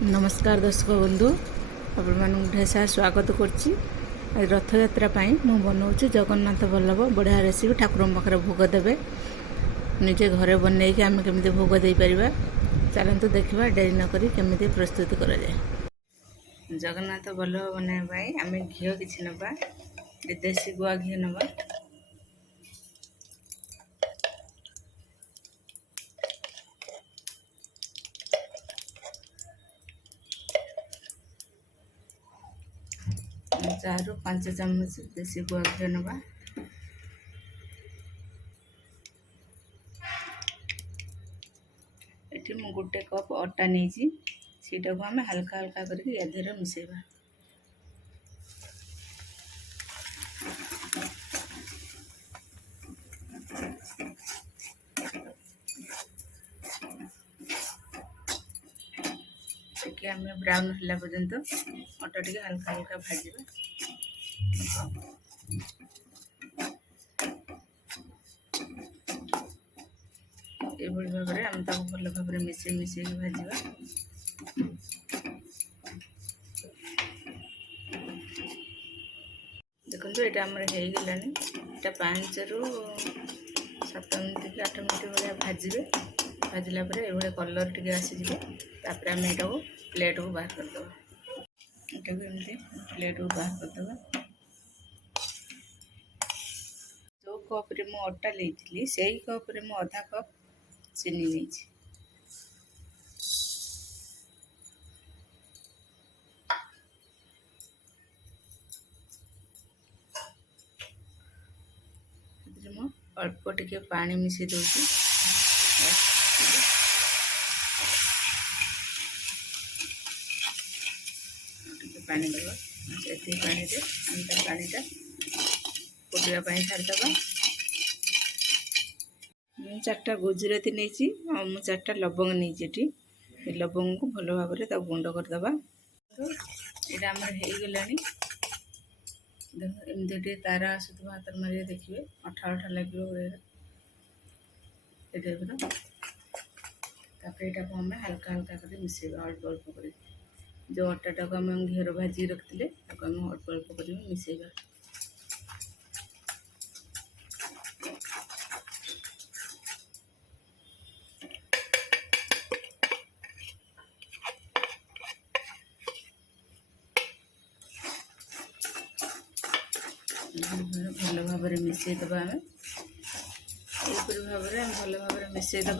नमस्कार दर्शक बंधु आपण ढेसा स्वागत करछि। रथ यात्रा पाई मु बनाऊँ जगन्नाथ बल्लभ बढ़िया रेसिपी ठाकुर पाखे भोग देवे निजे घरे बनई कि आम केमी भोग दे पारिबा। चलतु देखा डेरी नक केमी प्रस्तुत करा जाए। जगन्नाथ बल्लभ बनाइबा आम घी किसी नवा देसी गुआ घी नवा। चार 5 चम्मच देसी गुआ घी नवा। ये मु गोटे कप अटा नहीं सीटा को आम हल्का हल्का करके या देहरे मिसेबा। आम ब्राउन होला पर्यंत अटा टी हल्का हल्का भाजवा। ये भाव में आम तक भल भाव में मिसे भाजवा। देखो ये आमर हो 5 ରୁ 7 मिनट कि 8 मिनट भाया भाजबे। भाजला ये कलर टी आसीज आम यहाँ प्लेट को बाहर करदे। यहाँ एमती प्लेट को बाहर करदे। जो कप रे मु अटा लेती से कप रे मु आधा कप चीनी नहीं। अल्प टिके पानी मिसे दूसरी पानी दबा। से पानी पानीटा फुटापी छाड़दे। मुझे 4टा गुजराती नहीं मु 4टा लवंग नहीं। लवंग को भल भाव में गुंड करदे। यहाँ आम होगला एमती तार आसुवा हाथ मारे देखिए अठा अठा लगे यहाँ आम हल्का हल्का कर मिसेबा अल्प अल्प कर। जो अटाटा को आम घीर भाजी रखते आम अल्प अल्प कर मिसेबा। भल भाव में मिसेदे आम यहपरी भाव में भल भाव में मिसेदे।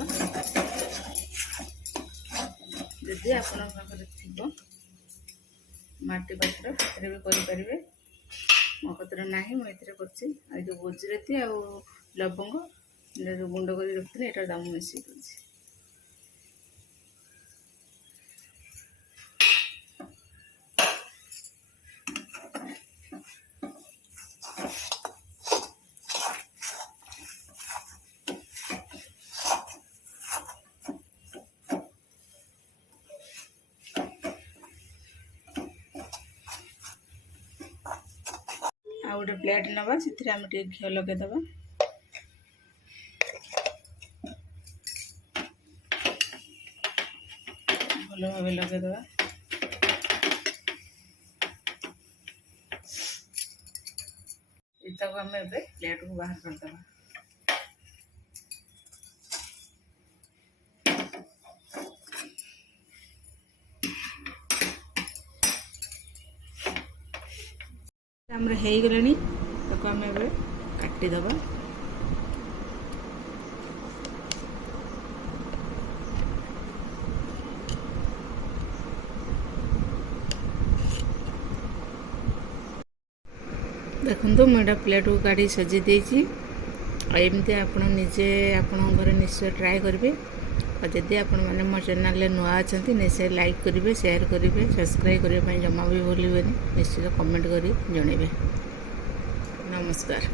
जदि आपण पाखे थी माटी पात्र भी करें मो कतर ना मुझे कर जो गुजराती आ लवंग जो गुंड कर रखी यहाँ दाम मिसे कर। आ गोटे प्लेट नवा से आम घी लगेदे। भल भाव लगेदे। इतना आम प्लेट को बाहर करदे। आमर होगला ताको आम काटिदबा। देखो मुझे प्लेट को काढ़ी सजी देती। एमती आप निजे आपण घर निश्चय ट्राए करेंगे। और जदि आपण मैंने मो चैनल नुआ अच्छा निश्चय लाइक करेंगे, शेयर करेंगे, सब्सक्राइब करने जमा भी भूलें। निश्चित कमेंट कर जनइबे। नमस्कार।